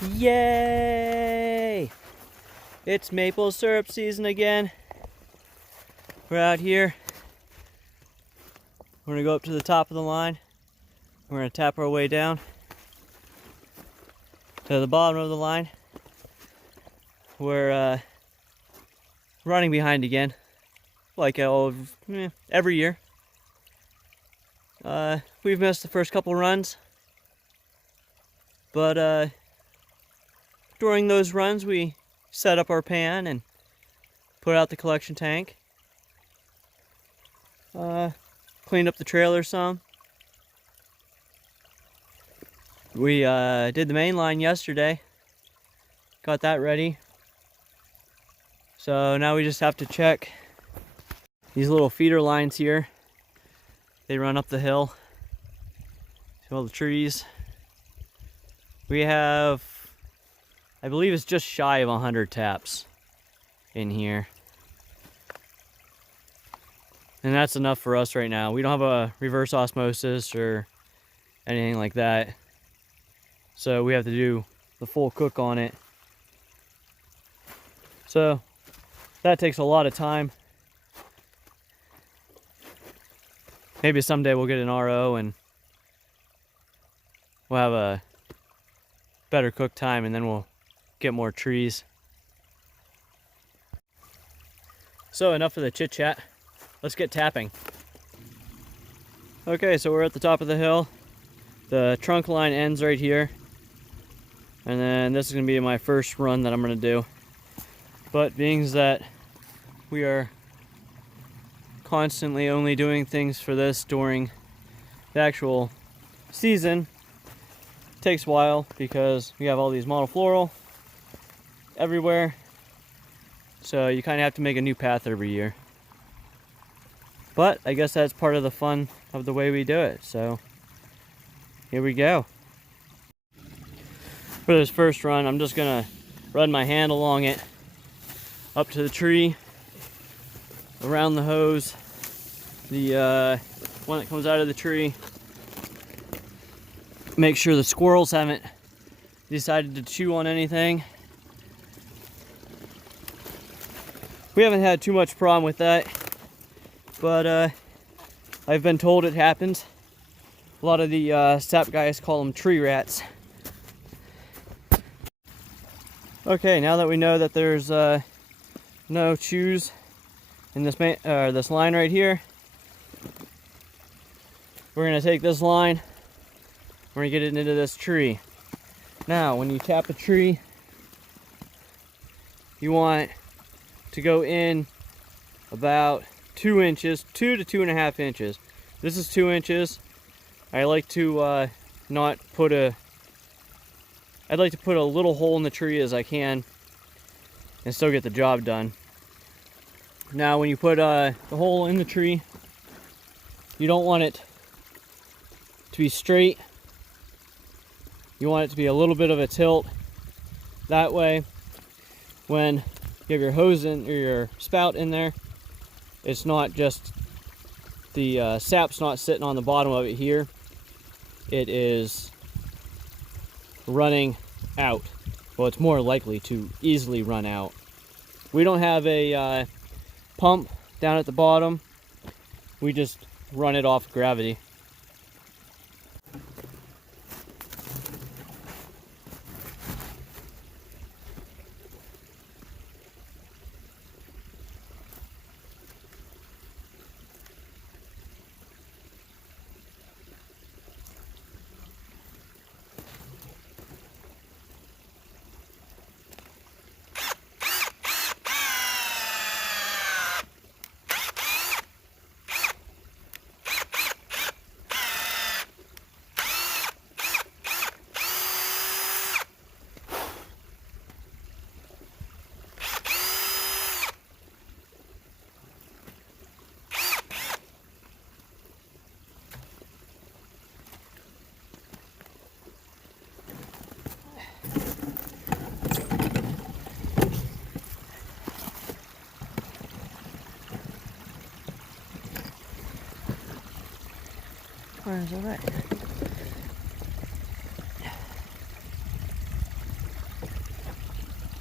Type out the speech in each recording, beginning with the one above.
Yay! It's maple syrup season again. We're out here. We're gonna go up to the top of the line. We're gonna tap our way down to the bottom of the line. We're running behind again, like every year. We've missed the first couple runs, but during those runs we set up our pan and put out the collection tank. Cleaned up the trailer some. We did the main line yesterday. Got that ready. So now we just have to check these little feeder lines here. They run up the hill to all the trees. We have, I believe it's just shy of 100 taps in here. And that's enough for us right now. We don't have a reverse osmosis or anything like that. So we have to do the full cook on it. So that takes a lot of time. Maybe someday we'll get an RO and we'll have a better cook time, and then we'll get more trees. So enough of the chit chat. Let's get tapping. Okay, so we're at the top of the hill. The trunk line ends right here. And then this is gonna be my first run that I'm gonna do. But being that we are constantly only doing things for this during the actual season, it takes a while because we have all these monofloral everywhere. So you kind of have to make a new path every year. But I guess that's part of the fun of the way we do it. So here we go. For this first run, I'm just gonna run my hand along it, up to the tree, around the hose, the one that comes out of the tree. Make sure the squirrels haven't decided to chew on anything. We haven't had too much problem with that, but I've been told it happens. A lot of the sap guys call them tree rats. Okay, now that we know that there's no chews in this line right here, we're gonna take this line, we're gonna get it into this tree. Now, when you tap a tree, you want to go in about 2 inches, 2 to 2.5 inches. This is 2 inches. I like to I'd like to put a little hole in the tree as I can and still get the job done. Now, when you put the hole in the tree, you don't want it to be straight. You want it to be a little bit of a tilt. That way, when you have your hose in, or your spout in there, it's not just the sap's not sitting on the bottom of it here. It is running out. Well, it's more likely to easily run out. We don't have a pump down at the bottom. We just run it off gravity. Where is it at?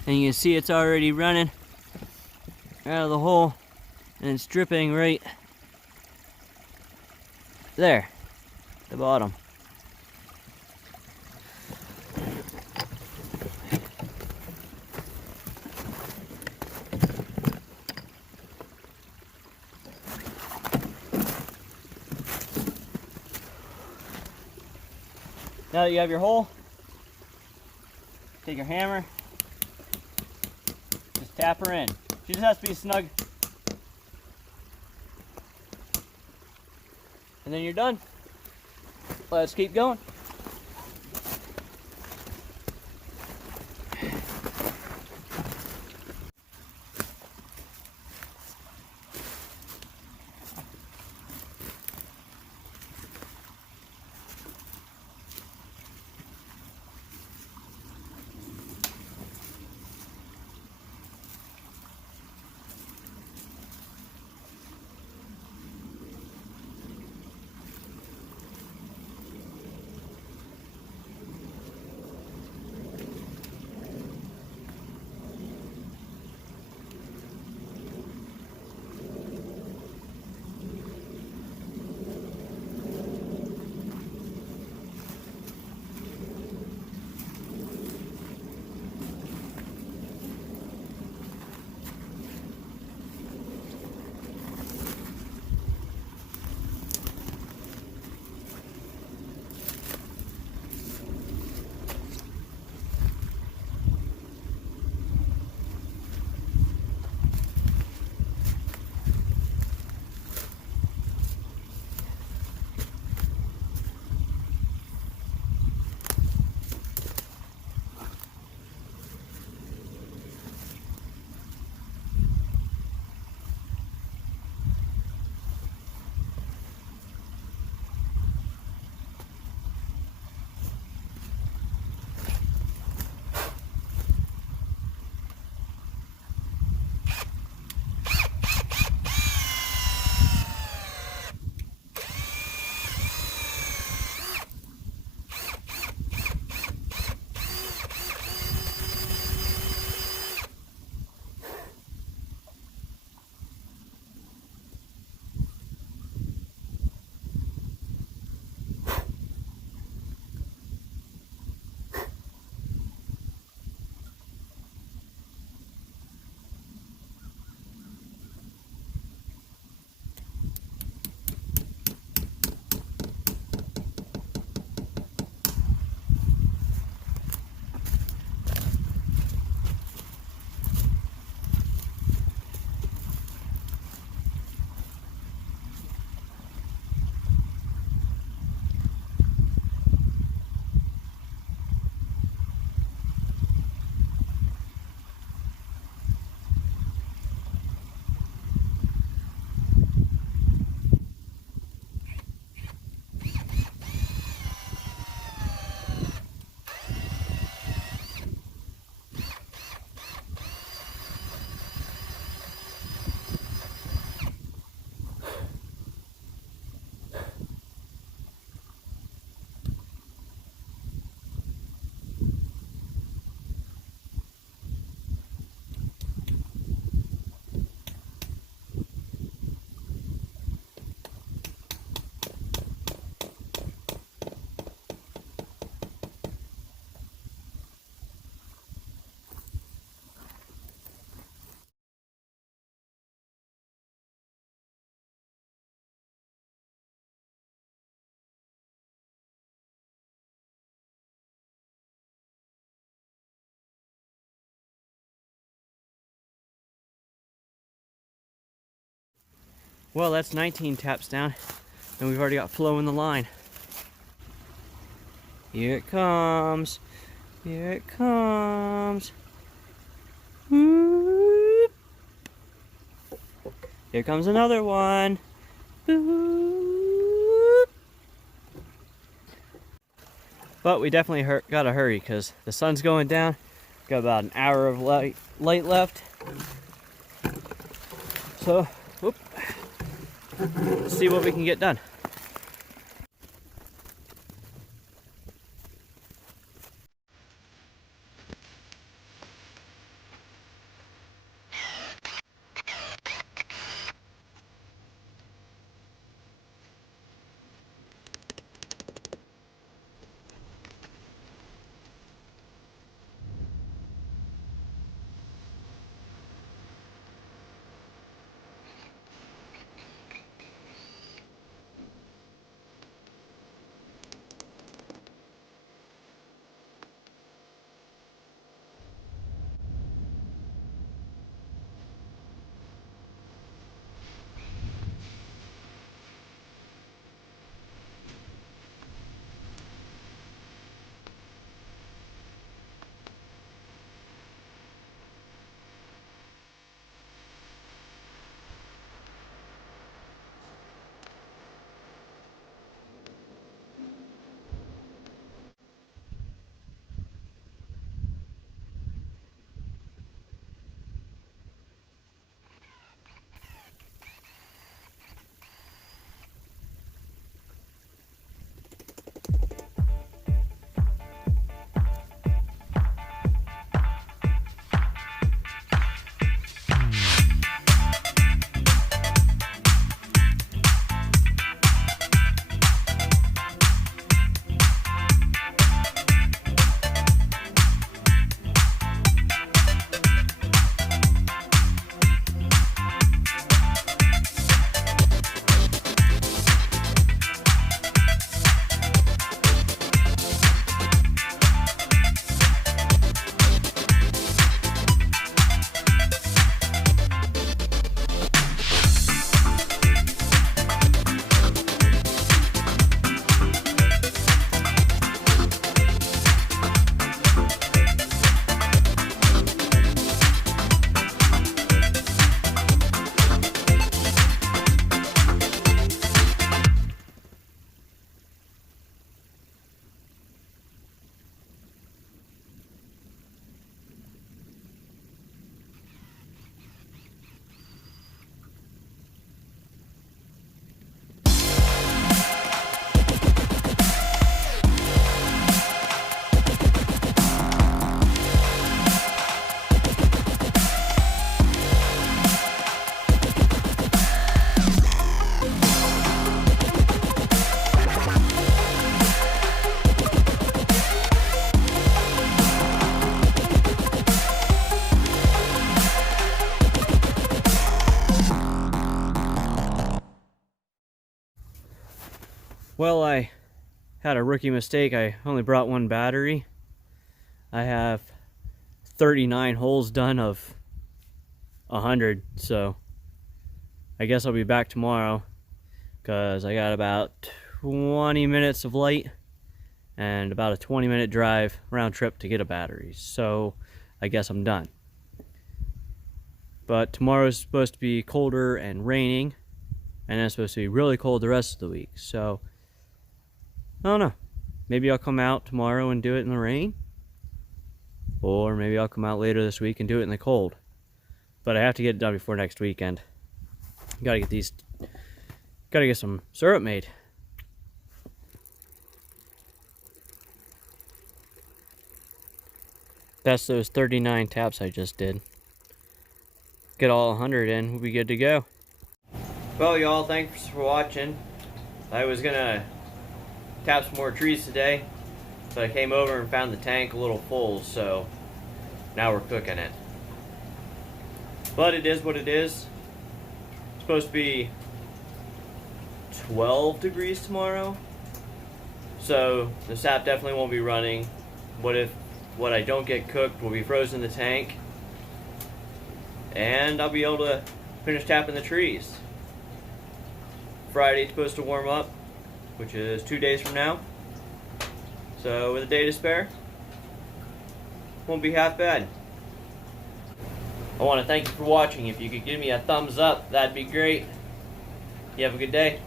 And you can see it's already running out of the hole, and it's dripping right there, the bottom. Now that you have your hole, take your hammer, just tap her in. She just has to be snug. And then you're done. Let's keep going. Well, that's 19 taps down, and we've already got flow in the line. Here it comes. Here it comes. Whoop. Here comes another one. Whoop. But we definitely gotta hurry because the sun's going down. Got about an hour of light left. So, whoop. Let's see what we can get done. Well, I had a rookie mistake. I only brought one battery. I have 39 holes done of 100, so I guess I'll be back tomorrow because I got about 20 minutes of light and about a 20-minute drive round trip to get a battery. So I guess I'm done. But tomorrow's supposed to be colder and raining, and then it's supposed to be really cold the rest of the week. So I don't know. Maybe I'll come out tomorrow and do it in the rain, or maybe I'll come out later this week and do it in the cold. But I have to get it done before next weekend. Gotta get some syrup made. That's those 39 taps I just did. Get all 100 in, we'll be good to go. Well, y'all, thanks for watching. I was gonna tap some more trees today, but I came over and found the tank a little full, so now we're cooking it. But it is what it is. It's supposed to be 12 degrees tomorrow, so the sap definitely won't be running. What I don't get cooked will be frozen in the tank, and I'll be able to finish tapping the trees. Friday's supposed to warm up, which is 2 days from now. So with a day to spare, won't be half bad. I want to thank you for watching. If you could give me a thumbs up, that'd be great. You have a good day.